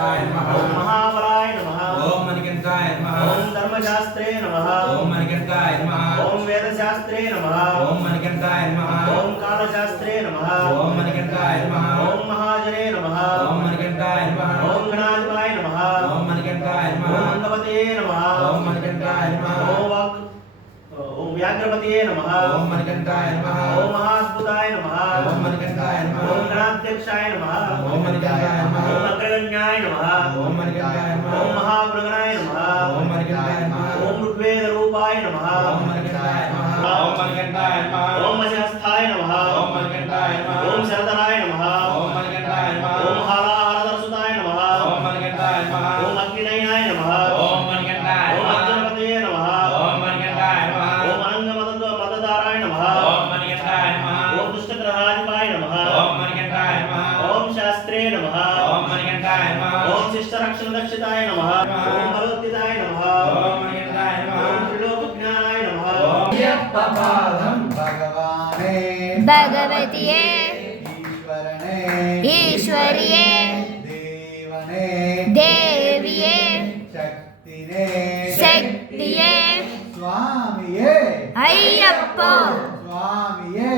ओम महाबलाय नमः। ओम मणिकंठाय नमः। ओम धर्मशास्त्रे नमः। ओम मणिकंठाय नमः। ओम वेदशास्त्रे नमः। ओम मणिकंठाय नमः। ओम कालशास्त्रे नमः। ओम मणिकंठाय नमः। ओम महाजने नमः। ओम मणिकंठाय नमः। ओम गणाधिपाय नमः। ओम मणिकंठाय नमः। ओम अंगपते नमः। ओम मणिकंठाय नमः। ओम व्याघ्रपते नमः। ओम मणिकंठाय नमः। ओम महाद्भुताय नमः। ओम मणिकंठाय नमः। ओम गणाध्यक्षाय नमः। ओम मणिकंठाय नमः। ओम अग्रगण्याय नमः। ओम मणिकंठाय नमः। ओम महाप्रगणाय नमः। ओम मणिकंठाय नमः। ओम ऋग्वेद रूपाय नमः। ओम मणिकंठाय नमः। ओम मणिकंठाय नमः। ओम मत्स्यस्थाय नमः। ओम मणिकंठाय नमः। ओम शरधराय नमः। ओम मणिकंठाय नमः। ओम हालाहारदर्शुताय नमः। ओम मणिकंठाय नमः। ओम अग्निनयनाय नमः। ओम मणिकंठाय ओम नमः। अर्जुनपतये नमः। ओम मणिकंठाय नमः। ओम अनंगमददाराय नमः। ओम मणिकंठाय नमः। ओम दुष्टग्रहाधिपाय नमः। ओम मणिकंठाय नमः। ओम शास्त्रे नमः। ओम मणिकंठाय नमः। ओम शिष्टरक्षणदक्षिताय नमः। ओम बलोत्थिताय नमः। ओम मणिकंठाय नमः। ओम त्रिलोकज्ञानाय नमः। ओम यप्पपादं भगवाने भगवतिये ईश्वरने ईश्वरिये देवने देविये शक्तिने शक्तिये स्वामिये अय्यप्पो स्वामिये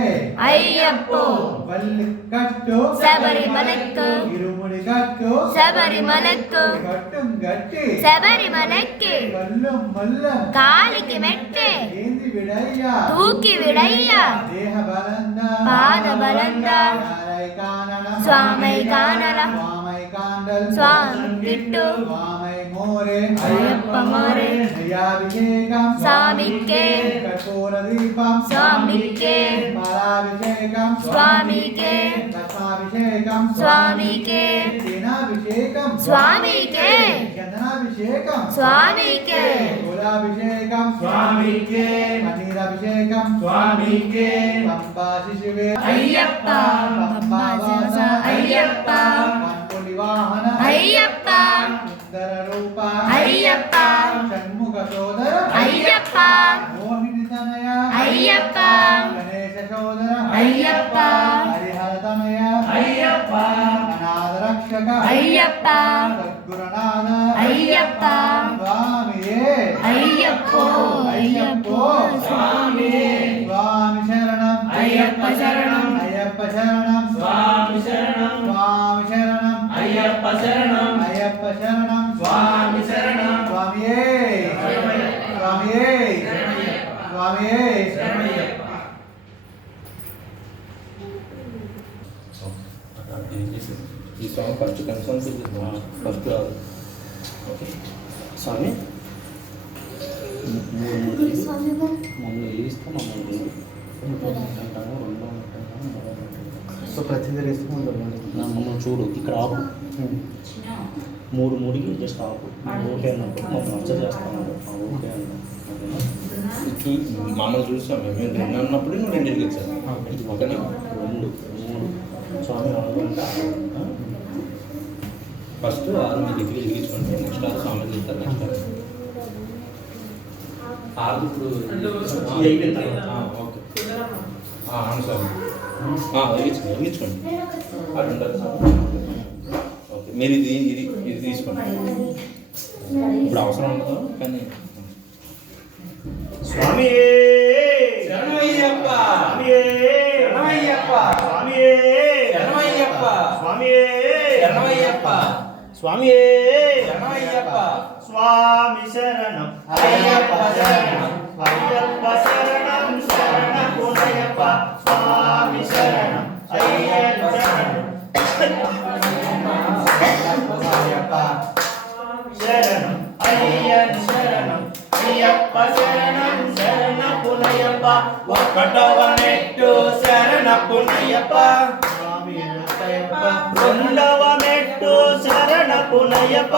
अय्यप्पो वल्लिकट्टु शबरिमलक्कु इरुमुडिकट्टु शबरिमलक्कु कट्टुं गट्टि शबरिमलक्कि कल्लुं मल्लं కాలికి మెట్టే ఏంది విడయ్యా తూకి విడయ్యా దేహ బలందా పాద బలందా నారై కానన స్వామై కానల స్వామై కాండల్ స్వామి కిట్టు స్వామై మోరే అయ్యప్ప మోరే దయాభిషేకం స్వామికే కర్పూర దీపం స్వామికే పాలాభిషేకం స్వామికే రత్నాభిషేకం స్వామికే తేనాభిషేకం స్వామికే చందనాభిషేకం స్వామికే పూలాభిషేకం స్వామికే పన్నీరాభిషేకం స్వామికే పంపా శిశువే అయ్యప్ప పంపా శివస అయ్యప్ప పంపులి వాహన అయ్యప్ప సుందర రూప అయ్యప్ప షణ్ముఖ సోదర అయ్యప్ప మోహిని తనయ అయ్యప్ప గణేశ సోదర అయ్యప్ప హరిహర తనయ అయ్యప్ప అనాథ రక్షక అయ్యప్ప సద్గురునాథ అయ్యప్ప స్వామియే అయ్యప్పో అయ్యప్పో స్వామియే స్వామి శరణం అయ్యప్ప శరణం అయ్యప్ప శరణం స్వామి శరణం స్వామి శరణం అయ్యప్ప శరణం అయ్యప్ప శరణం స్వామి శరణం స్వామియే స్వామియే స్వామియే ఈ స్వామి ఫస్ట్ కన్సల్ట్ ఫస్ట్ ఓకే స్వామి మమ్మల్ని వేయిస్తే మమ్మల్ని అంటాము రెండో సో ప్రతిదీ ఇస్తూ మమ్మల్ని చూడు ఇక్కడ ఆపు మూడు మూడికి జస్ట్ ఆపు ఓకే అన్నప్పుడు మమ్మల్ని అబ్జర్వ్ చేస్తాను ఓకే అన్నా మమ్మల్ని చూసాం మేము రెండు అన్నప్పుడు నువ్వు రెండింటికి ఇచ్చాను ఇది ఒకటి రెండు మూడు స్వామి ఆడుకుంటా ఫస్ట్ ఆరు మీ దగ్గర వెలిగించుకోండి నెక్స్ట్ ఆరు స్వామి వెళ్తారు నెక్స్ట్ ఆరు ఇప్పుడు ఓకే అవును సార్ వెలిగించుకోండి ఆరు ఉంటారు సార్ ఓకే మీరు ఇది ఇది ఇది తీసుకోండి ఇప్పుడు అవసరం ఉండదు కానీ స్వామియే శరణమయ్యప్ప స్వామియే శరణమయ్యప్ప స్వామియే శరణమయ్యప్ప స్వామియే శరణమయ్యప్ప స్వామియే శరణమయ్యప్ప స్వామి శరణం అయ్యప్ప శరణం అయ్యప్ప శరణం శరణపునయ్యప్ప స్వామి శరణం అయ్యప్ప శరణం శరణం అయ్యప్ప శరణం అయ్యప్ప శరణం శరణపునయ్యప్ప ఒకటవ మెట్టు శరణపునయ్యప్ప స్వామి అయ్యప్ప రెండవ మెట్టు శరణపునయ్యప్ప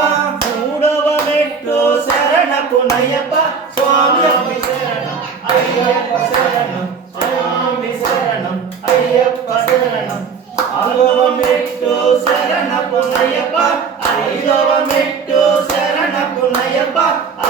మూడవ మెట్టు శరణపునయ్యప్ప స్వామి శరణం అయ్యప్ప శరణం స్వామి శరణం అయ్యప్ప శరణం నాలుగవ మెట్టు శరణపునయ్యప్ప ఐదవ మెట్టు శరణపునయ్యప్ప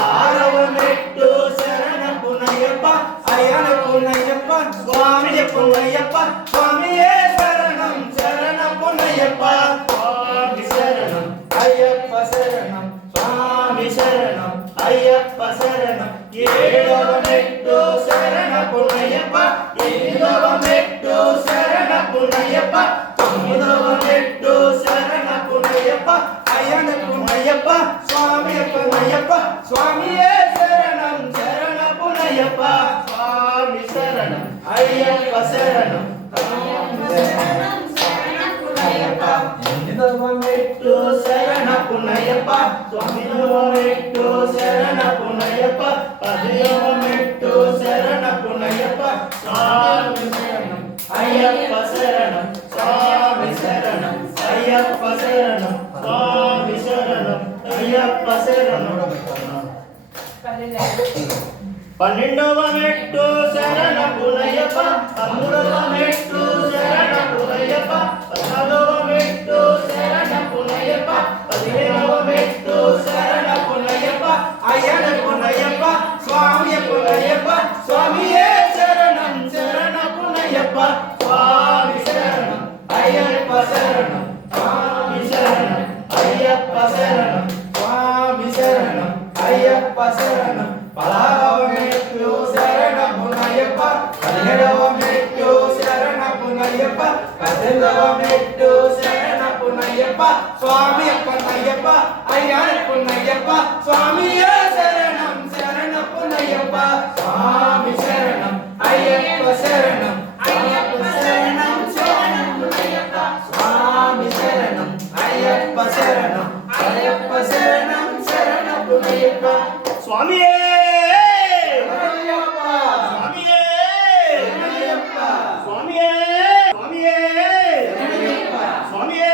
ఆరవ మెట్టు శరణపునయ్యప్ప అయ్యనపునయ్యప్ప స్వామి పునయ్యప్ప స్వామియే శరణం శరణపునయ్యప్ప స్వామి శరణం అయ్యప్ప అయ్యప్ప శరణం స్వామి శరణం అయ్యప్ప శరణం ఏడవ మెట్టు శరణపునయ్యప్ప ఎనిమిదవ మెట్టు శరణపునయ్యప్ప తొమ్మిదవ మెట్టు శరణపునయ్యప్ప అయ్యప్ప స్వామి అప్పనయ్యప్ప స్వామియే శరణం శరణపునయ్యప్ప స్వామి శరణం అయ్యప్ప శరణం ఎనిమిదవ మెట్టు శరణపునయ్యప్ప తొమ్మిదవ మెట్టు శరణపునయ్యప్ప పదవ మెట్టు శరణపునయ్యప్ప స్వామి శరణం అయ్యప్ప శరణం స్వామి శరణం అయ్యప్ప శరణం స్వామి శరణం అయ్యప్ప శరణం పన్నెండవ మెట్టు శరణపునయ్యప్ప పదమూడవ మెట్టు శరణపునయ్యప్ప పద్నాలుగవ మెట్టు శరణపునయ్యప్ప పదిహేనవ మెట్టు శరణపునయ్యప్ప అయ్యప్పనయ్యప్ప స్వామి పునయ్యప్ప స్వామియే శరణం శరణపునయ్యప్ప స్వామి శరణం అయ్యప్ప శరణం స్వామి శరణం అయ్యప్ప శరణం స్వామి శరణం అయ్యప్ప శరణం పదహారవ మెట్టు శరణపునయ్యప్ప పదిహేడవ మెట్టు శరణపునయ్యప్ప పద్దెనిమిదవ మెట్టు శరణపునయ్యప్ప స్వామి అప్పనయ్యప్ప అయ్యప్పనయ్యప్ప స్వామియే శరణం శరణపునయ్యప్ప స్వామి శరణం అయ్యప్ప శరణం అయ్యప్ప శరణం శరణపునయ్యప్ప స్వామి శరణం అయ్యప్ప శరణం అయ్యప్ప శరణం శరణపునయ్యప్ప స్వామియే స్వామియే స్వామియే స్వామియే స్వామియే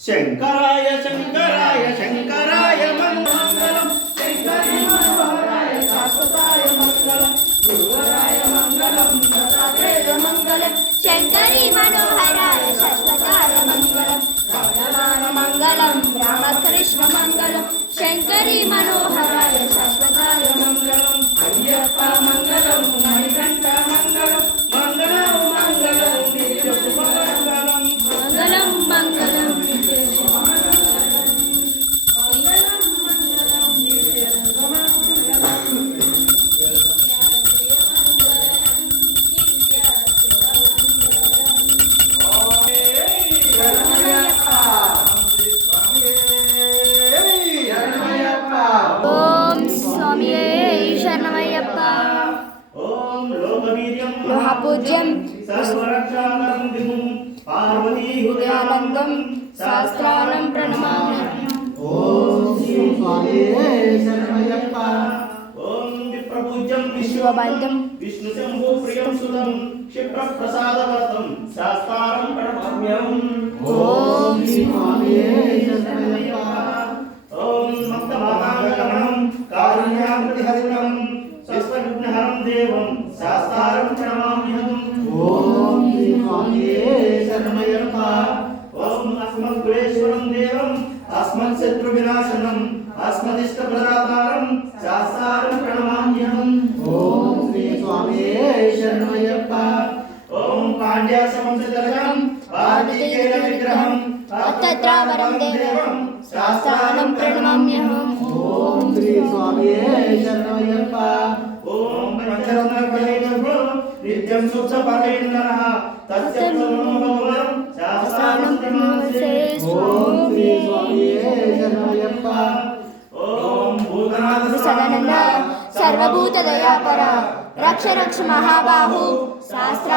శంకరాయ శంకరాయ శంకరాయ మంగళం శంకరి మనోహరాయ శాశ్వతాయ మంగళం గురువరాయ మంగళం దత్తాత్రేయ మంగళం శంకరి మనోహరాయ శాశ్వతాయ మంగళం భగవాన మంగళం రామకృష్ణ మంగళం శంకరి మనోహరాయ శాశ్వతాయ మంగళం అయ్యప్ప మంగళం మణికంఠ మంగళం మంగళం మంగళం నిత్య శుభమంగళం మంగళం మంగళం ఓం స్వామియే శరణమయ్యప్ప ఓం లోకవీర్యం లోహపూజ్యం సర్వరక్షానందం పార్వతీ హృదయానందం శాస్త్రానం ప్రణమామి ఓం శ్రీ స్వామియే శరణమయ్యప్ప ఓం విప్రపూజ్యం విశ్వబంధం విష్ణు శంభు ప్రియం సుతం క్షిప్ర ప్రసాదవర్తం శాస్త్రారం ప్రణమ్యం ఓం శ్రీ స్వామియే శరణమయ్యప్ప ఓం మత్తమాతాంగకమణం కారుణ్యామృతిహరితం స్వస్వవిఘ్నహరం దేవం శాస్త్రారం ప్రణమామ్యహం ఓం శ్రీ స్వామియే శరణమయ్యప్ప ఓం అస్మద్గుణేశ్వరం దేవం అస్మత్ శత్రు వినాశనం అస్మదిష్ట ప్రదాతారం శాస్త్రారం ప్రణమామ్యహం ఓం శ్రీ స్వామియే శరణమయ్యప్ప ఓం పాండ్యాసవంశజలకం పార్వతీకేల విగ్రహం తత్రావరం దేవం శాస్త్రానం ప్రణమామ్యహం ఓం శ్రీ స్వామియే శరణమయ్యప్ప ఓం పంచరత్నకలైనభో నిత్యం సుఖపరేంద్రః తస్య ప్రణమోహం శాస్త్రానం ప్రణమామ్యే ఓం శ్రీ స్వామియే శరణమయ్యప్ప ఓం భూతనాథ సదానంద సర్వభూత దయాపర రక్ష రక్ష మహాబాహు శాస్త్ర